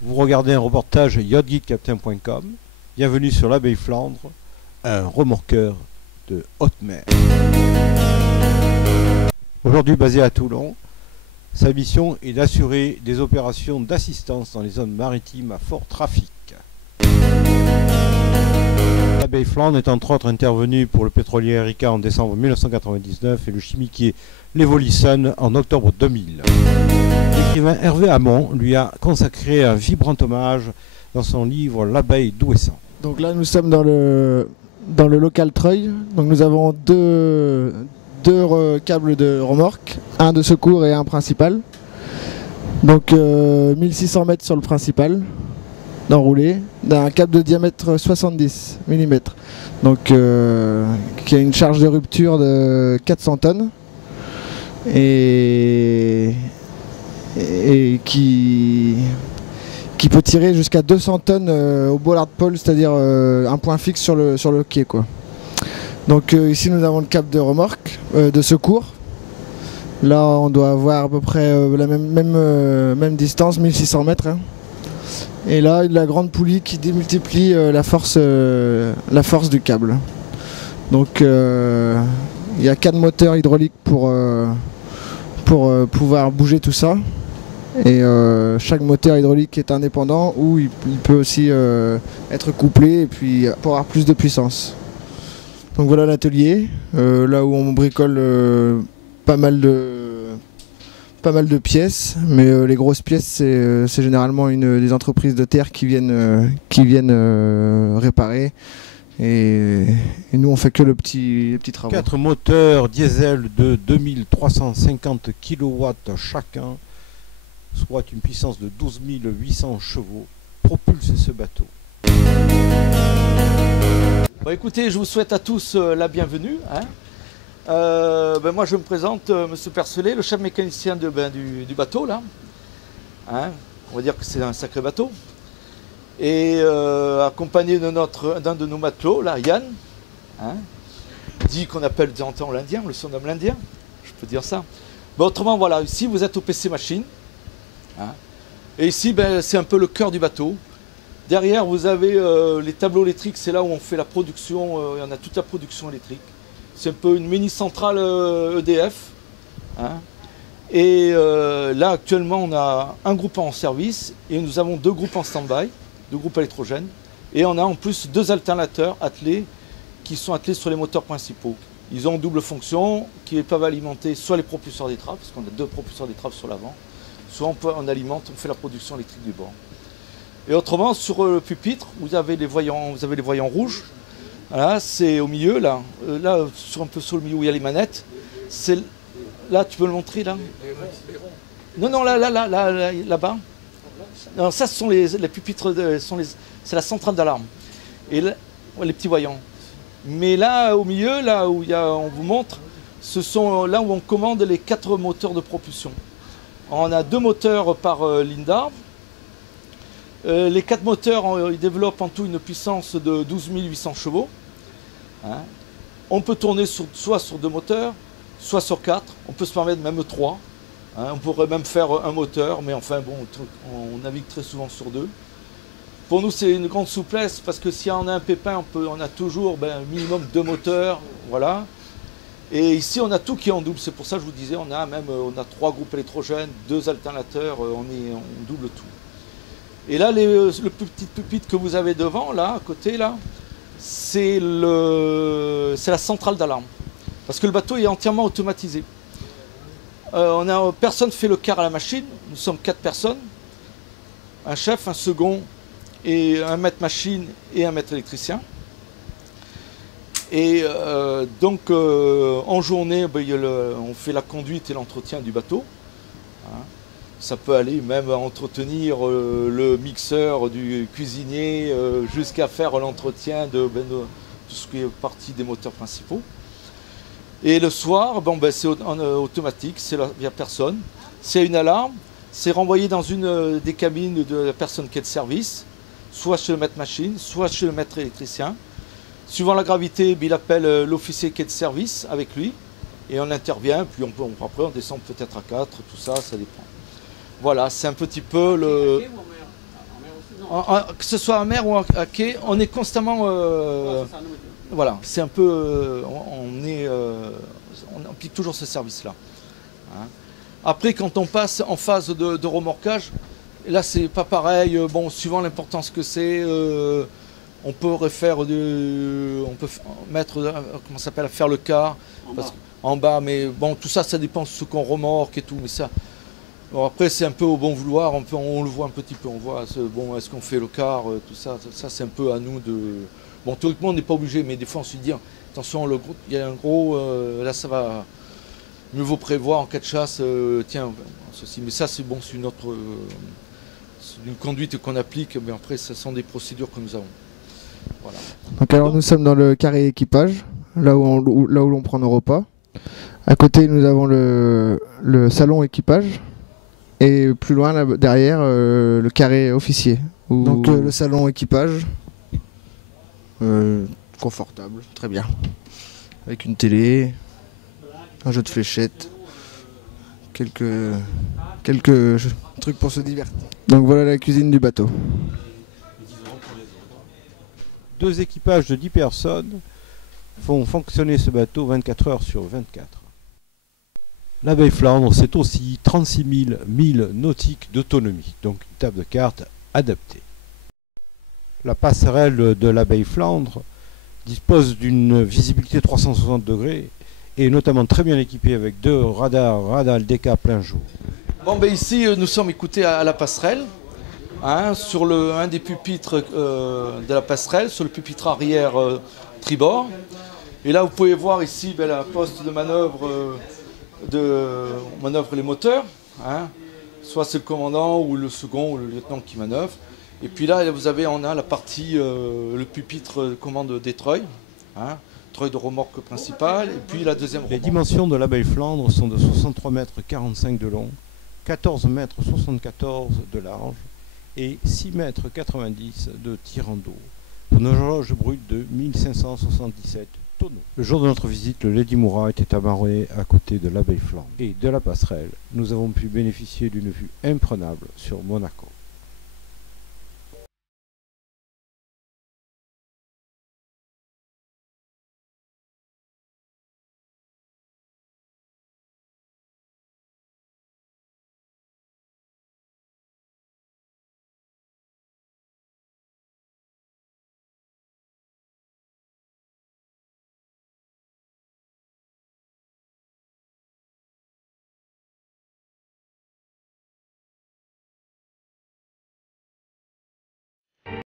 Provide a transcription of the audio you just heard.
Vous regardez un reportage yachtguidecaptain.com. Bienvenue sur l'Abeille Flandre, un remorqueur de haute mer. Aujourd'hui basé à Toulon, sa mission est d'assurer des opérations d'assistance dans les zones maritimes à fort trafic. L'Abeille Flandre est entre autres intervenu pour le pétrolier Erika en décembre 1999 et le chimiquier Levolison en octobre 2000. L'écrivain Hervé Hamon lui a consacré un vibrant hommage dans son livre L'abeille d'Ouessant. Donc là nous sommes dans le local Treuil. Donc nous avons deux câbles de remorque, un de secours et un principal. Donc 1600 mètres sur le principal d'enroulé, d'un câble de diamètre 70 mm. Donc qui a une charge de rupture de 400 tonnes et qui peut tirer jusqu'à 200 tonnes au bollard pole, c'est-à-dire un point fixe sur le quai, quoi. Donc ici nous avons le câble de remorque, de secours. Là on doit avoir à peu près la même distance, 1600 mètres. Hein. Et là la grande poulie qui démultiplie la force du câble. Donc il y a 4 moteurs hydrauliques pour pouvoir bouger tout ça. Et chaque moteur hydraulique est indépendant ou il peut aussi être couplé et puis pour avoir plus de puissance. Donc voilà l'atelier, là où on bricole pas mal de pièces, mais les grosses pièces c'est généralement des entreprises de terre qui viennent réparer. Et nous on fait que les petits travaux. 4 moteurs diesel de 2350 kW chacun, soit une puissance de 12 800 chevaux, propulse ce bateau. Bon, écoutez, je vous souhaite à tous la bienvenue. Hein. Moi je me présente, Monsieur Percelet, le chef mécanicien du bateau là. Hein. On va dire que c'est un sacré bateau. Et accompagné d'un de nos matelots, là, Yann, hein, dit qu'on appelle de temps en temps l'Indien, on le surnomme l'Indien, je peux dire ça. Bon, autrement, voilà, ici vous êtes au PC Machine. Hein, et ici, c'est un peu le cœur du bateau. Derrière, vous avez les tableaux électriques, c'est là où on fait la production, on a toute la production électrique. C'est un peu une mini-centrale EDF. Hein. Et là, actuellement, on a un groupe en service et nous avons 2 groupes en stand-by, 2 groupes électrogènes. Et on a en plus 2 alternateurs attelés qui sont attelés sur les moteurs principaux. Ils ont une double fonction qui peuvent alimenter soit les propulseurs d'étrave, parce qu'on a 2 propulseurs d'étrave sur l'avant, soit on alimente, on fait la production électrique du bord. Et autrement, sur le pupitre, vous avez les voyants rouges. Voilà, c'est au milieu, là. Là, un peu sur le milieu où il y a les manettes. Là, tu peux le montrer, là? Non, là-bas. Non, ça, ce sont les pupitres, c'est la centrale d'alarme. Et là, les petits voyants. Mais là, au milieu, là où on vous montre, ce sont là où on commande les 4 moteurs de propulsion. On a 2 moteurs par Lindar. Les 4 moteurs, ils développent en tout une puissance de 12 800 chevaux. Hein. On peut tourner soit sur 2 moteurs, soit sur 4. On peut se permettre même 3. Hein. On pourrait même faire un moteur, mais enfin bon, on navigue très souvent sur 2. Pour nous, c'est une grande souplesse parce que si on a un pépin, on a toujours minimum 2 moteurs. Voilà. Et ici, on a tout qui est en double. C'est pour ça que je vous disais, on a 3 groupes électrogènes, 2 alternateurs, on double tout. Et là, le petit pupitre que vous avez devant, là, à côté, là, c'est la centrale d'alarme. Parce que le bateau est entièrement automatisé. Personne ne fait le quart à la machine. Nous sommes 4 personnes. Un chef, un second, et un maître machine et un maître électricien. Et donc, en journée, on fait la conduite et l'entretien du bateau. Hein. Ça peut aller même à entretenir le mixeur du cuisinier jusqu'à faire l'entretien de tout ce qui est partie des moteurs principaux. Et le soir, c'est automatique, il n'y a personne. S'il y a une alarme, c'est renvoyé dans une des cabines de la personne qui est de service, soit chez le maître machine, soit chez le maître électricien. Suivant la gravité, il appelle l'officier qui est de service avec lui et on intervient, puis après on descend peut-être à 4, tout ça, ça dépend. Voilà, c'est un petit peu le... Que ce soit en mer ou à quai, on est constamment... voilà, c'est un peu... on applique toujours ce service-là. Hein. Après, quand on passe en phase de remorquage, là, c'est pas pareil. Bon, suivant l'importance que c'est, on peut refaire on peut mettre, comment ça s'appelle, faire le quart en bas. Mais bon, tout ça, ça dépend de ce qu'on remorque et tout. Mais ça, bon, après, c'est un peu au bon vouloir. On le voit un petit peu. On voit, bon, est-ce qu'on fait le quart, tout ça. Ça, c'est un peu à nous de. Bon, théoriquement, on n'est pas obligé, mais des fois, on se dit, attention, il y a un gros, là, ça va. Mieux vaut prévoir en cas de chasse, tiens, ceci. Mais ça, c'est bon, c'est une autre. Une conduite qu'on applique, mais après, ce sont des procédures que nous avons. Voilà. Donc, alors, nous sommes dans le carré équipage, là où l'on prend nos repas. À côté, nous avons le salon équipage. Et plus loin, là, derrière, le carré officier. Donc, le salon équipage. Confortable, très bien. Avec une télé, un jeu de fléchettes, quelques trucs pour se divertir. Donc voilà la cuisine du bateau. 2 équipages de 10 personnes font fonctionner ce bateau 24 heures sur 24. La baie Flandre, c'est aussi 36 000 milles nautiques d'autonomie, donc une table de cartes adaptée. La passerelle de la baie Flandre dispose d'une visibilité 360 degrés et est notamment très bien équipée avec 2 radars DK plein jour. Bon, ben ici, nous sommes écoutés à la passerelle, hein, sur un des pupitres de la passerelle, sur le pupitre arrière tribord. Et là, vous pouvez voir ici la poste de manœuvre, on manœuvre les moteurs. Hein, soit c'est le commandant ou le second ou le lieutenant qui manœuvre. Et puis là, on a la partie, le pupitre de commande des treuils, hein, treuil de remorque principale, et puis la deuxième remorque. Les dimensions de la baie Flandre sont de 63 mètres 45 de long, 14 mètres 74 de large et 6 mètres 90 de tirant d'eau, pour une jauge brute de 1577 tonneaux. Le jour de notre visite, le Lady Moura était amarré à côté de la baie Flandre. Et de la passerelle, nous avons pu bénéficier d'une vue imprenable sur Monaco.